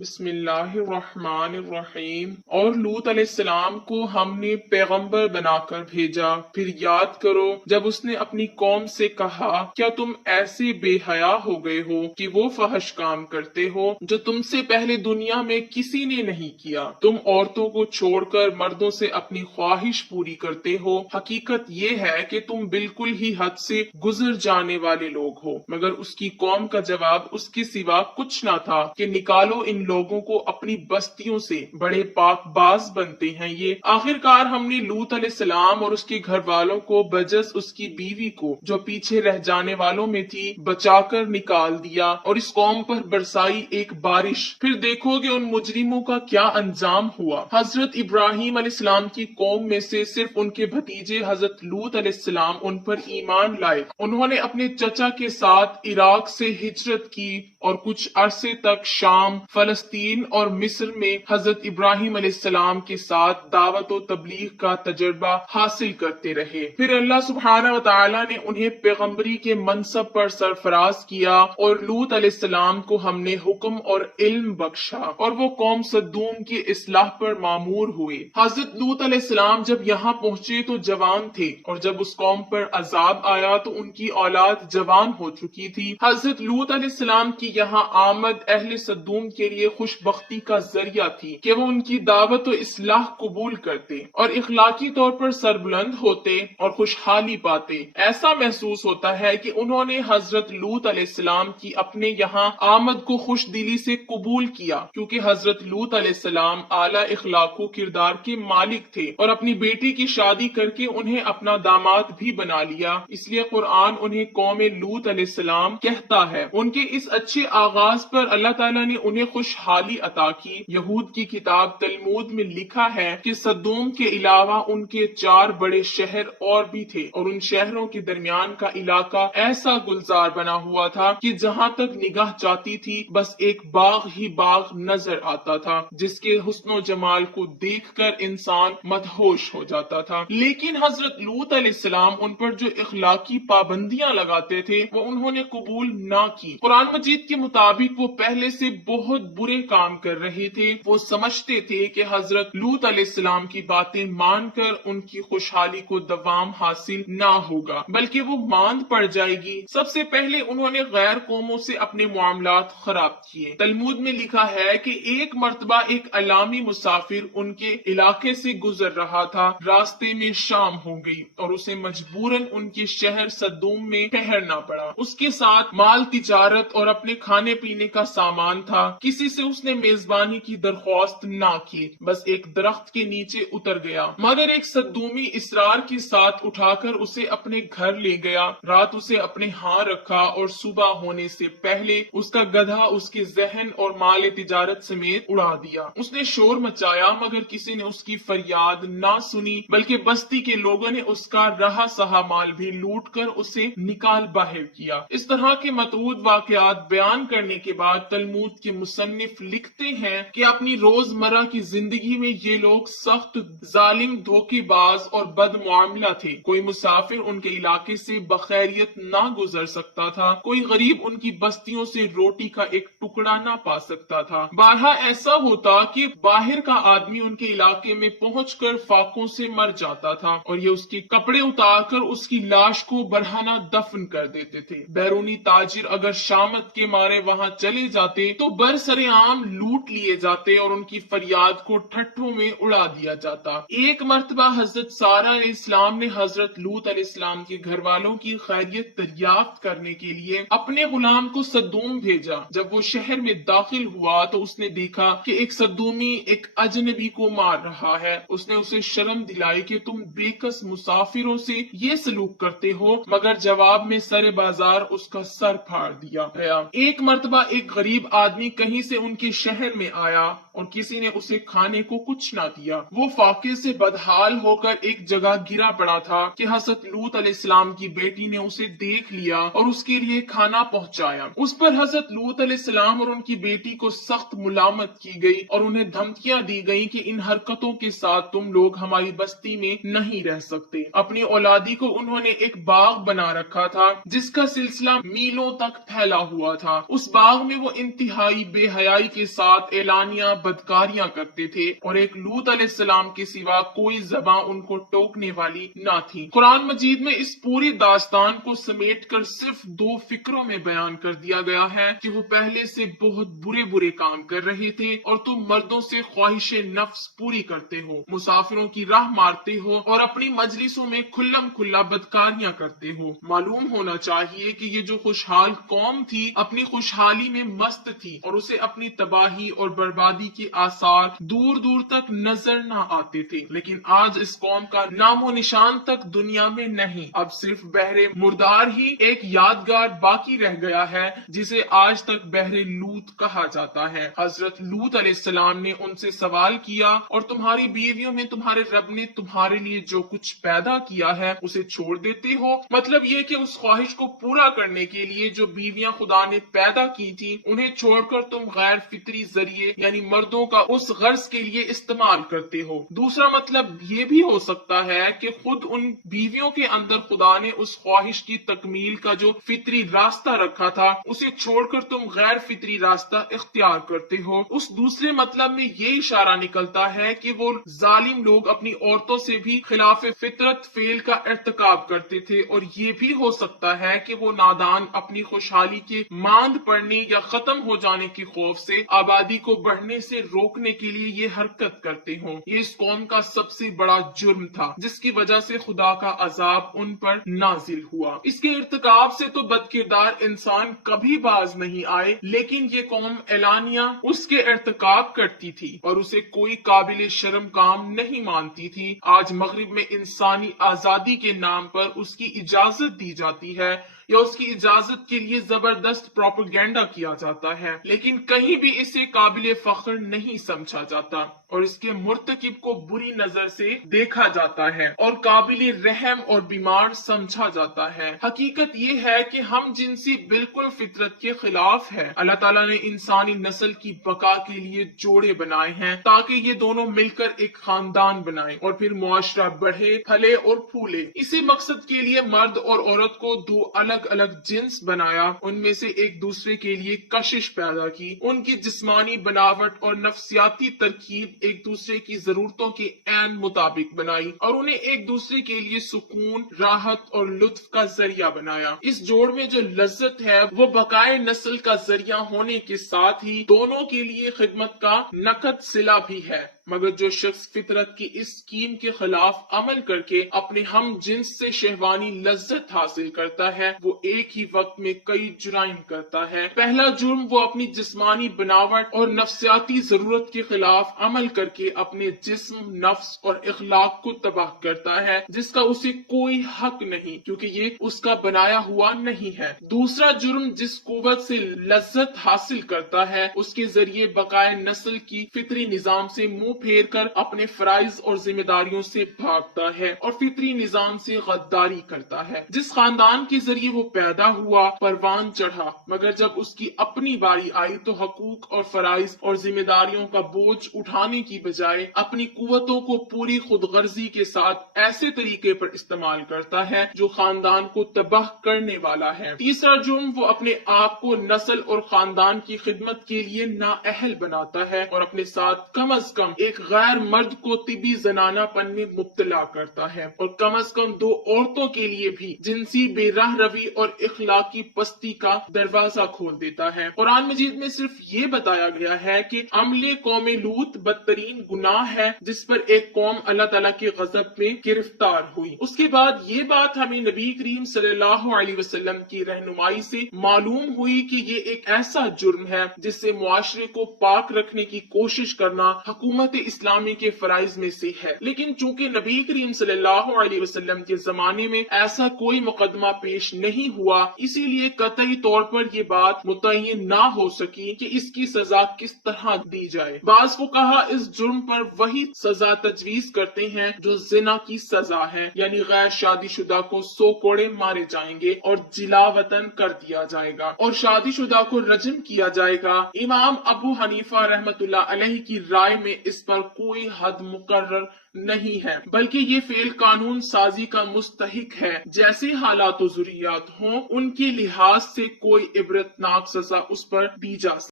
بسم اللہ الرحمن الرحیم۔ اور لوط علیہ السلام کو ہم نے پیغمبر بنا کر بھیجا، پھر یاد کرو جب اس نے اپنی قوم سے کہا کیا تم ایسے بے حیا ہو گئے ہو کہ وہ فحش کام کرتے ہو جو تم سے پہلے دنیا میں کسی نے نہیں کیا، تم عورتوں کو چھوڑ کر مردوں سے اپنی خواہش پوری کرتے ہو، حقیقت یہ ہے کہ تم بالکل ہی حد سے گزر جانے والے لوگ ہو۔ مگر اس کی قوم کا جواب اس کے سوا کچھ نہ تھا کہ نکالو ان لوگوں کو اپنی بستیوں سے، بڑے پاک باز بنتے ہیں یہ۔ آخرکار ہم نے لوط علیہ السلام اور اس کے گھر والوں کو بجز اس کی بیوی کو جو پیچھے رہ جانے والوں میں تھی بچا کر نکال دیا، اور اس قوم پر برسائی ایک بارش، پھر دیکھو کہ ان مجرموں کا کیا انجام ہوا۔ حضرت ابراہیم علیہ السلام کی قوم میں سے صرف ان کے بھتیجے حضرت لوط علیہ السلام ان پر ایمان لائے۔ انہوں نے اپنے چچا کے ساتھ عراق سے ہجرت کی اور کچھ عرصے تک شام، فلسطین اور مصر میں حضرت ابراہیم علیہ السلام کے ساتھ دعوت و تبلیغ کا تجربہ حاصل کرتے رہے۔ پھر اللہ سبحانہ وتعالی نے انہیں پیغمبری کے منصب پر سرفراز کیا، اور لوط علیہ السلام کو ہم نے حکم اور علم بخشا، اور وہ قوم صدوم کی اصلاح پر مامور ہوئے۔ حضرت لوط علیہ السلام جب یہاں پہنچے تو جوان تھے، اور جب اس قوم پر عذاب آیا تو ان کی اولاد جوان ہو چکی تھی۔ حضرت لوط علیہ السلام کی یہاں آمد اہل صدوم کے لیے خوش بختی کا ذریعہ تھی کہ وہ ان کی دعوت و اصلاح قبول کرتے اور اخلاقی طور پر سربلند ہوتے اور خوشحالی پاتے۔ ایسا محسوس ہوتا ہے کہ انہوں نے حضرت لوط علیہ السلام کی اپنے یہاں آمد کو خوش دلی سے قبول کیا، کیونکہ حضرت لوط علیہ السلام اعلیٰ اخلاق و کردار کے مالک تھے، اور اپنی بیٹی کی شادی کر کے انہیں اپنا داماد بھی بنا لیا۔ اس لیے قرآن انہیں قوم لوط علیہ السلام کہتا ہے۔ ان کے اس اچھے آغاز پر اللہ تعالیٰ نے انہیں خوشحالی عطا کی۔ یہود کی کتاب تلمود میں لکھا ہے کہ صدوم کے علاوہ ان کے 4 بڑے شہر اور بھی تھے، اور ان شہروں کے درمیان کا علاقہ ایسا گلزار بنا ہوا تھا کہ جہاں تک نگاہ جاتی تھی بس ایک باغ ہی باغ نظر آتا تھا، جس کے حسن و جمال کو دیکھ کر انسان مدہوش ہو جاتا تھا۔ لیکن حضرت لوط علیہ السلام ان پر جو اخلاقی پابندیاں لگاتے تھے وہ انہوں نے قبول نہ کی۔ قرآن مجید کے مطابق وہ پہلے سے بہت برے کام کر رہے تھے۔ وہ سمجھتے تھے کہ حضرت لوط علیہ السلام کی باتیں مان کر ان کی خوشحالی کو دوام حاصل نہ ہوگا، بلکہ وہ ماند پڑ جائے گی۔ سب سے پہلے انہوں نے غیر قوموں سے اپنے معاملات خراب کیے۔ تلمود میں لکھا ہے کہ ایک مرتبہ ایک الامی مسافر ان کے علاقے سے گزر رہا تھا، راستے میں شام ہو گئی اور اسے مجبوراً ان کے شہر صدوم میں ٹھہرنا پڑا۔ اس کے ساتھ مال تجارت اور اپنے کھانے پینے کا سامان تھا۔ کسی سے اس نے میزبانی کی درخواست نہ کی، بس ایک درخت کے نیچے اتر گیا، مگر ایک صدومی اصرار کے ساتھ اٹھا کر اسے اپنے گھر لے گیا۔ رات اسے اپنے ہاں رکھا اور صبح ہونے سے پہلے اس کا گدھا اس کے ذہن اور مال تجارت سمیت اڑا دیا۔ اس نے شور مچایا مگر کسی نے اس کی فریاد نہ سنی، بلکہ بستی کے لوگوں نے اس کا رہا سہا مال بھی لوٹ کر اسے نکال باہر کیا۔ اس طرح کے متعدد واقعات بیان کرنے کے بعد تلمود کے مصنف لکھتے ہیں کہ اپنی روزمرہ کی زندگی میں یہ لوگ سخت ظالم، دھوکے باز اور بد معاملہ تھے۔ کوئی مسافر ان کے علاقے سے بخیریت نہ گزر سکتا تھا، کوئی غریب ان کی بستیوں سے روٹی کا ایک ٹکڑا نہ پا سکتا تھا۔ بارہا ایسا ہوتا کہ باہر کا آدمی ان کے علاقے میں پہنچ کر فاقوں سے مر جاتا تھا، اور یہ اس کے کپڑے اتار کر اس کی لاش کو برہنہ دفن کر دیتے تھے۔ بیرونی تاجر اگر شامت کے مارے وہاں چلے جاتے تو برسر عام لوٹ لیے جاتے اور ان کی فریاد کو ٹھٹھوں میں اڑا دیا جاتا۔ ایک مرتبہ حضرت سارہ علیہ السلام نے حضرت لوط علیہ السلام کے گھر والوں کی خیریت دریافت کرنے کے لیے اپنے غلام کو صدوم بھیجا۔ جب وہ شہر میں داخل ہوا تو اس نے دیکھا کہ ایک صدومی ایک اجنبی کو مار رہا ہے۔ اس نے اسے شرم دلائی کہ تم بے کس مسافروں سے یہ سلوک کرتے ہو، مگر جواب میں سر بازار اس کا سر پھاڑ دیا گیا۔ ایک مرتبہ ایک غریب آدمی کہیں سے ان کے شہر میں آیا اور کسی نے اسے کھانے کو کچھ نہ دیا۔ وہ فاقے سے بدحال ہو کر ایک جگہ گرا پڑا تھا کہ حضرت لوط علیہ السلام کی بیٹی نے اسے دیکھ لیا اور اس کے لیے کھانا پہنچایا۔ اس پر حضرت لوط علیہ السلام اور ان کی بیٹی کو سخت ملامت کی گئی اور انہیں دھمکیاں دی گئی کہ ان حرکتوں کے ساتھ تم لوگ ہماری بستی میں نہیں رہ سکتے۔ اپنی اولادی کو انہوں نے ایک باغ بنا رکھا تھا جس کا سلسلہ میلوں تک پھیلا ہوا تھا۔ اس باغ میں وہ انتہائی بے حیائی کے ساتھ اعلانیہ بدکاریاں کرتے تھے اور ایک لوط علیہ السلام کے سوا کوئی زبان ان کو ٹوکنے والی نہ تھی۔ قرآن مجید میں اس پوری داستان کو سمیٹ کر صرف 2 فکروں میں بیان کر دیا گیا ہے کہ وہ پہلے سے بہت برے کام کر رہے تھے اور تم مردوں سے خواہش نفس پوری کرتے ہو، مسافروں کی راہ مارتے ہو اور اپنی مجلسوں میں کھلم کھلا بدکاریاں کرتے ہو۔ معلوم ہونا چاہیے کہ یہ جو خوشحال قوم تھی اپنی خوشحالی میں مست تھی اور اسے اپنی تباہی اور بربادی کے آثار دور دور تک نظر نہ آتے تھے، لیکن آج اس قوم کا نام و نشان تک دنیا میں نہیں۔ اب صرف بحر مردار ہی ایک یادگار باقی رہ گیا ہے جسے آج تک بحر لوط کہا جاتا ہے۔ حضرت لوط علیہ السلام نے ان سے سوال کیا، اور تمہاری بیویوں میں تمہارے رب نے تمہارے لیے جو کچھ پیدا کیا ہے اسے چھوڑ دیتے ہو؟ مطلب یہ کہ اس خواہش کو پورا کرنے کے لیے جو بیویاں خدا نے پیدا کی تھی انہیں چھوڑ کر تم غیر فطری ذریعے یعنی مردوں کا اس غرض کے لیے استعمال کرتے ہو۔ دوسرا مطلب یہ بھی ہو سکتا ہے کہ خود ان بیویوں کے اندر خدا نے اس خواہش کی تکمیل کا جو فطری راستہ رکھا تھا اسے چھوڑ کر تم غیر فطری راستہ اختیار کرتے ہو۔ اس دوسرے مطلب میں یہ اشارہ نکلتا ہے کہ وہ ظالم لوگ اپنی عورتوں سے بھی خلاف فطرت فعل کا ارتکاب کرتے تھے، اور یہ بھی ہو سکتا ہے کہ وہ نادان اپنی خوشحالی کے ماند پڑنے یا ختم ہو جانے کے خوف سے آبادی کو بڑھنے سے روکنے کے لیے یہ حرکت کرتے ہوں۔ یہ اس قوم کا سب سے بڑا جرم تھا جس کی وجہ سے خدا کا عذاب ان پر نازل ہوا۔ اس کے ارتکاب سے تو بدکردار انسان کبھی باز نہیں آئے، لیکن یہ قوم اعلانیہ اس کے ارتکاب کرتی تھی اور اسے کوئی قابل شرم کام نہیں مانتی تھی۔ آج مغرب میں انسانی آزادی کے نام پر اس کی اجازت دی جاتی ہے یا اس کی اجازت کے لیے زبردست پروپیگنڈا کیا جاتا ہے، لیکن کہیں بھی اسے قابل فخر نہیں سمجھا جاتا اور اس کے مرتکب کو بری نظر سے دیکھا جاتا ہے اور قابل رحم اور بیمار سمجھا جاتا ہے۔ حقیقت یہ ہے کہ ہم جنسی بالکل فطرت کے خلاف ہے۔ اللہ تعالیٰ نے انسانی نسل کی بقا کے لیے جوڑے بنائے ہیں تاکہ یہ دونوں مل کر ایک خاندان بنائیں اور پھر معاشرہ بڑھے، پھلے اور پھولے۔ اسی مقصد کے لیے مرد اور عورت کو 2 الگ الگ جنس بنایا، ان میں سے ایک دوسرے کے لیے کشش پیدا کی، ان کی جسمانی بناوٹ اور نفسیاتی ترکیب ایک دوسرے کی ضرورتوں کے عین مطابق بنائی اور انہیں ایک دوسرے کے لیے سکون، راحت اور لطف کا ذریعہ بنایا۔ اس جوڑ میں جو لذت ہے وہ بقائے نسل کا ذریعہ ہونے کے ساتھ ہی دونوں کے لیے خدمت کا نقد صلہ بھی ہے، مگر جو شخص فطرت کی اس اسکیم کے خلاف عمل کر کے اپنے ہم جنس سے شہوانی لذت حاصل کرتا ہے وہ ایک ہی وقت میں کئی جرائم کرتا ہے۔ پہلا جرم وہ اپنی جسمانی بناوٹ اور نفسیاتی ضرورت کے خلاف عمل کر کے اپنے جسم، نفس اور اخلاق کو تباہ کرتا ہے جس کا اسے کوئی حق نہیں کیونکہ یہ اس کا بنایا ہوا نہیں ہے۔ دوسرا جرم جس قوت سے لذت حاصل کرتا ہے اس کے ذریعے بقائے نسل کی فطری نظام سے منہ پھیر کر اپنے فرائض اور ذمہ داریوں سے بھاگتا ہے اور فطری نظام سے غداری کرتا ہے۔ جس خاندان کے ذریعے وہ پیدا ہوا پروان چڑھا، مگر جب اس کی اپنی باری آئی تو حقوق اور فرائض اور ذمہ داریوں کا بوجھ اٹھانے کی بجائے اپنی قوتوں کو پوری خود غرضی کے ساتھ ایسے طریقے پر استعمال کرتا ہے جو خاندان کو تباہ کرنے والا ہے۔ تیسرا جرم وہ اپنے آپ کو نسل اور خاندان کی خدمت کے لیے نااہل بناتا ہے اور اپنے ساتھ کم از کم ایک غیر مرد کو طبی زنانہ پن میں مبتلا کرتا ہے اور کم از کم 2 عورتوں کے لیے بھی جنسی بے راہ روی اور اخلاقی پستی کا دروازہ کھول دیتا ہے۔ قرآن مجید میں صرف یہ بتایا گیا ہے کہ عمل قوم لوط بدترین گناہ ہے جس پر ایک قوم اللہ تعالیٰ کے غضب میں گرفتار ہوئی۔ اس کے بعد یہ بات ہمیں نبی کریم صلی اللہ علیہ وسلم کی رہنمائی سے معلوم ہوئی کہ یہ ایک ایسا جرم ہے جس سے معاشرے کو پاک رکھنے کی کوشش کرنا حکومت اسلامی کے فرائض میں سے ہے، لیکن چونکہ نبی کریم صلی اللہ علیہ وسلم کے زمانے میں ایسا کوئی مقدمہ پیش نہیں نہیں ہوا، اسی لیے قطعی طور پر یہ بات متعین نہ ہو سکی کہ اس کی سزا کس طرح دی جائے۔ بعض فقہا اس جرم پر وہی سزا تجویز کرتے ہیں جو زنا کی سزا ہے، یعنی غیر شادی شدہ کو 100 کوڑے مارے جائیں گے اور جلا وطن کر دیا جائے گا، اور شادی شدہ کو رجم کیا جائے گا۔ امام ابو حنیفہ رحمۃ اللہ علیہ کی رائے میں اس پر کوئی حد مقرر نہیں ہے، بلکہ یہ فعل قانون سازی کا مستحق ہے۔ جیسے حالات و ضروریات ہوں ان کے لحاظ سے کوئی عبرتناک سزا اس پر دی جا سکتی